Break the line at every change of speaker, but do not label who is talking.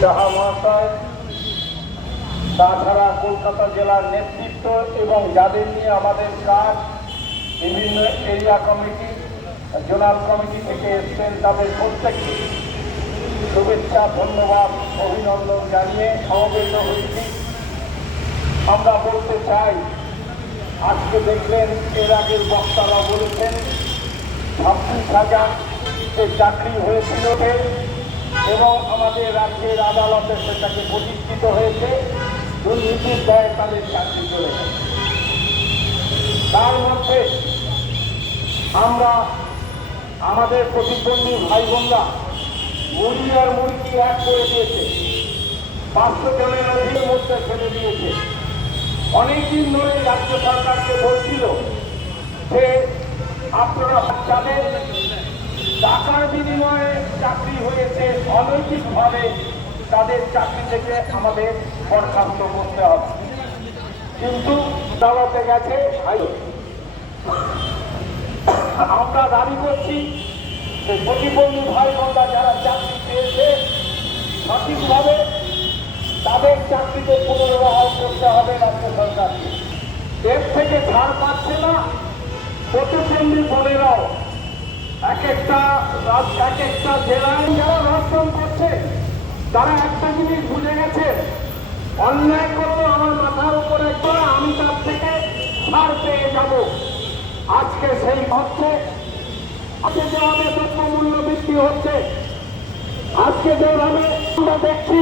সাহা মহাশয়, তাছাড়া কলকাতা জেলার নেতৃত্ব এবং যাদের নিয়ে আমাদের কাজ, বিভিন্ন এরিয়া কমিটি জোনাল কমিটি থেকে এসছেন তাদের প্রত্যেককে শুভেচ্ছা, ধন্যবাদ, অভিনন্দন জানিয়ে সমবেত হয়েছি। আমরা বলতে চাই, আজকে দেখলেন, এর আগের বক্তারা বলেছেন, ছাব্বিশ হাজার যে চাকরি হয়েছিল এবং আমাদের রাজ্যের আদালতে সেটাকে প্রতিষ্ঠিত হয়েছে। দুর্নীতির দায় তাদের চাকরি চলে তার মধ্যে আমরা আমাদের প্রতিদ্বন্দ্বী ভাই বোনরা মুড়ি আর মুড়কি এক করে দিয়েছে। পাঁচশো জনের অধীনের মধ্যে ফেলে দিয়েছে। অনেকদিন ধরে রাজ্য সরকারকে বলছিল যে আপনারা যাদের টাকার বিনিময়ে চাকরি হয়েছে অনৈতিকভাবে তাদের চাকরি থেকে আমাদের বরখাস্ত করতে হবে। কিন্তু আদালতে গেছে হাইকোর্ট। আমরা দাবি করছি যে প্রতিবন্ধী ভাই বোনরা যারা চাকরি পেয়েছে, সঠিকভাবে তাদের চাকরিতে পুনর্বহাল করতে হবে রাজ্য সরকারকে। এর থেকে ছাড় পাচ্ছে না প্রতিবন্ধী বোনেরাও। এক একটা এক একটা জেলায় যারা রক্ষণ করছে, তারা একটা জিনিস বুঝে গেছে। অন্যায় করলে আমার মাথার উপরে করে আমি তার থেকে ছাড় পেয়ে যাব। আজকে সেই হচ্ছে, আজকে যেভাবে দ্রব্য মূল্য বৃদ্ধি হচ্ছে, আজকে যেভাবে আমরা দেখছি